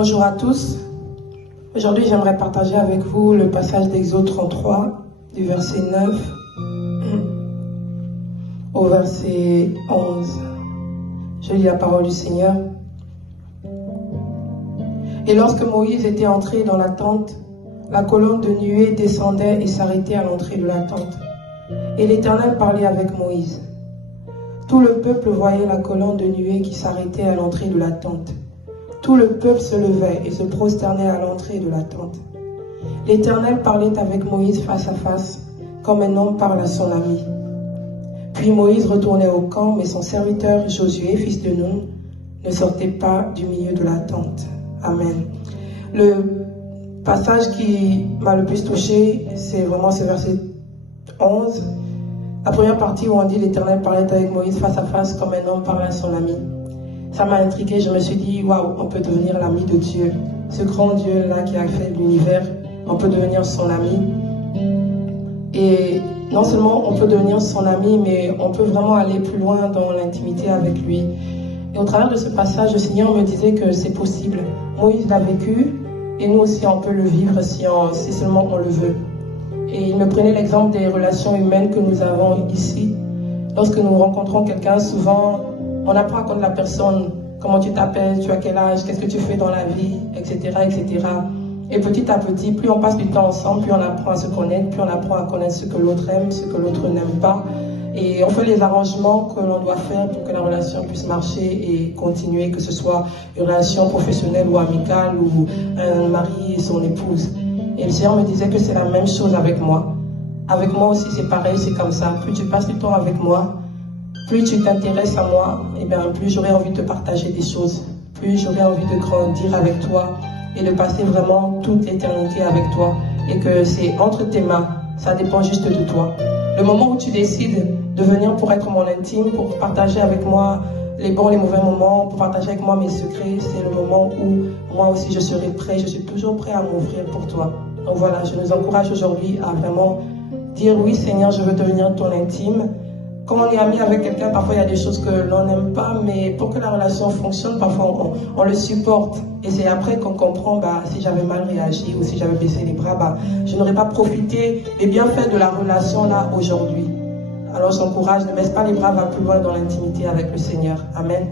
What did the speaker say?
Bonjour à tous. Aujourd'hui, j'aimerais partager avec vous le passage d'Exode 33, du verset 9 au verset 11. Je lis la parole du Seigneur. Et lorsque Moïse était entré dans la tente, la colonne de nuée descendait et s'arrêtait à l'entrée de la tente. Et l'Éternel parlait avec Moïse. Tout le peuple voyait la colonne de nuée qui s'arrêtait à l'entrée de la tente. Tout le peuple se levait et se prosternait à l'entrée de la tente. L'Éternel parlait avec Moïse face à face, comme un homme parle à son ami. Puis Moïse retournait au camp, mais son serviteur Josué, fils de Nun, ne sortait pas du milieu de la tente. Amen. Le passage qui m'a le plus touché, c'est vraiment ce verset 11. La première partie où on dit l'Éternel parlait avec Moïse face à face, comme un homme parle à son ami. Ça m'a intrigué, je me suis dit, waouh, on peut devenir l'ami de Dieu. Ce grand Dieu-là qui a fait l'univers, on peut devenir son ami. Et non seulement on peut devenir son ami, mais on peut vraiment aller plus loin dans l'intimité avec lui. Et au travers de ce passage, le Seigneur me disait que c'est possible. Moïse l'a vécu, et nous aussi on peut le vivre si seulement on le veut. Et il me prenait l'exemple des relations humaines que nous avons ici. Lorsque nous rencontrons quelqu'un, souvent, on apprend à connaître la personne, comment tu t'appelles, tu as quel âge, qu'est-ce que tu fais dans la vie, etc., etc. Et petit à petit, plus on passe du temps ensemble, plus on apprend à se connaître, plus on apprend à connaître ce que l'autre aime, ce que l'autre n'aime pas. Et on fait les arrangements que l'on doit faire pour que la relation puisse marcher et continuer, que ce soit une relation professionnelle ou amicale, ou un mari et son épouse. Et le Seigneur me disait que c'est la même chose avec moi. Avec moi aussi, c'est pareil, c'est comme ça. Plus tu passes du temps avec moi, plus tu t'intéresses à moi, et bien plus j'aurai envie de partager des choses, plus j'aurai envie de grandir avec toi et de passer vraiment toute l'éternité avec toi. Et que c'est entre tes mains, ça dépend juste de toi. Le moment où tu décides de venir pour être mon intime, pour partager avec moi les bons, les mauvais moments, pour partager avec moi mes secrets, c'est le moment où moi aussi je serai prêt, je suis toujours prêt à m'ouvrir pour toi. Donc voilà, je nous encourage aujourd'hui à vraiment dire oui Seigneur, je veux devenir ton intime. Quand on est ami avec quelqu'un, parfois il y a des choses que l'on n'aime pas, mais pour que la relation fonctionne, parfois on le supporte. Et c'est après qu'on comprend, si j'avais mal réagi ou si j'avais baissé les bras, je n'aurais pas profité des bienfaits de la relation là aujourd'hui. Alors j'encourage, ne baisse pas les bras, va plus loin dans l'intimité avec le Seigneur. Amen.